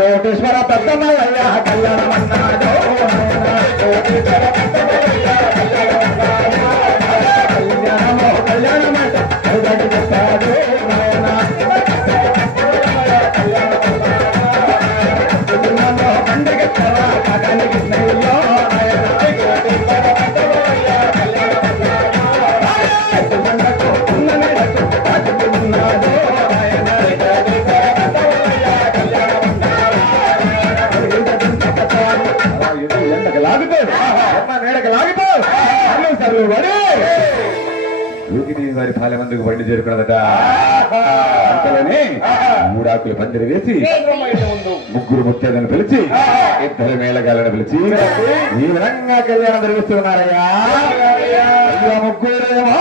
కోటేశ్వర పెద్దమయ్య కళ్యాణం అన్నాడు కోటేశ్వర పెద్దమయ్య కళ్యాణమో కళ్యాణమంట చెప్పాడు పండుగ కాకానికి స్నేహిలో వారి పాలెమందుకు బండి చేరుకున్నదట అంతలోనే మూడాకులు పందిరి వేసి ముగ్గురు ముత్యాలను పిలిచి ఇద్దరు మేళగాలను పిలిచి ఈ విధంగా కళ్యాణం జరిగిస్తున్నారయ్యా ముగ్గురేమో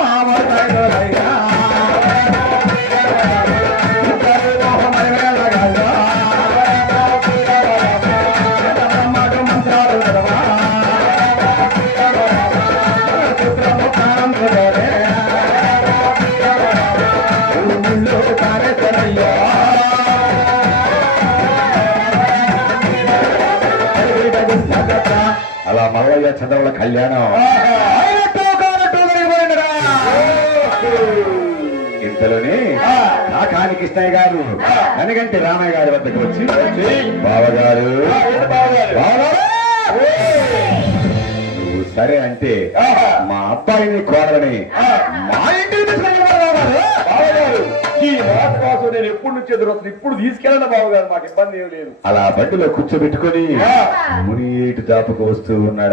అలా మల్లయ్య చంద్రవుల కళ్యాణం ఇంతలోనే కాకాని కృష్ణయ్య గారు కనగంటి రామయ్య గారి వద్దకు వచ్చి బావగారు నువ్వు సరే అంటే మా అబ్బాయిని కోరని మా ఇంటికి బావగారు ఈ మాట కోసం నేను ఎప్పుడు నుంచి ఎదురొస్తుంది ఇప్పుడు తీసుకెళ్ళను బావగారు మాకు ఇబ్బంది ఏం లేదు అలా బండిలో కూర్చోబెట్టుకొని ముని ఏటు దాపుకు వస్తూ ఉన్నాడు